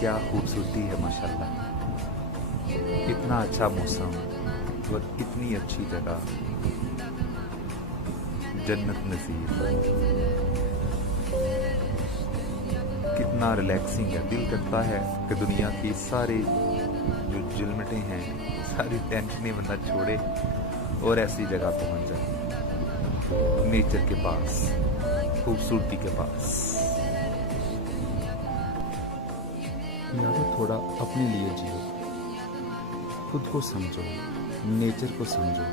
क्या खूबसूरती है माशाल्लाह। इतना अच्छा मौसम और इतनी अच्छी जगह, जन्नत नज़ीर। कितना रिलैक्सिंग है, दिल करता है कि दुनिया की सारी जो जुल्मटें हैं, सारी टेंशनें बंदा छोड़े और ऐसी जगह पहुंच जाए, नेचर के पास, खूबसूरती के पास। यारो थोड़ा अपने लिए जियो, खुद को समझो, नेचर को समझो,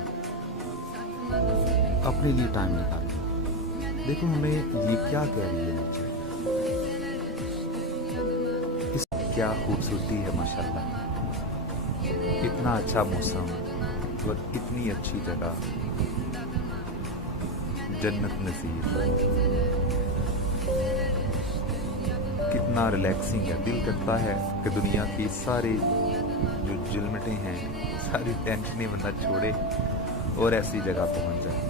अपने लिए टाइम निकालो। देखो हमें ये क्या कह रही है नेचर, इस क्या खूबसूरती है माशाल्लाह। इतना अच्छा मौसम और इतनी अच्छी जगह, जन्नत नज़ीर। कितना रिलैक्सिंग है, दिल करता है कि दुनिया की सारी जो जुल्मटें हैं, सारी टेंशनें बंदा छोड़े और ऐसी जगह पहुंच जाए,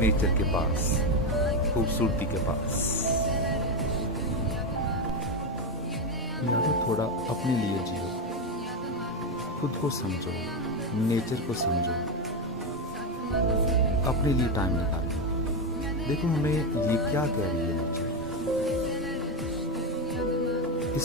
नेचर के पास, खूबसूरती के पास। यारो थोड़ा अपने लिए जियो, खुद को समझो, नेचर को समझो, अपने लिए टाइम निकालो। देखो हमें ये क्या कह रही है नेचर,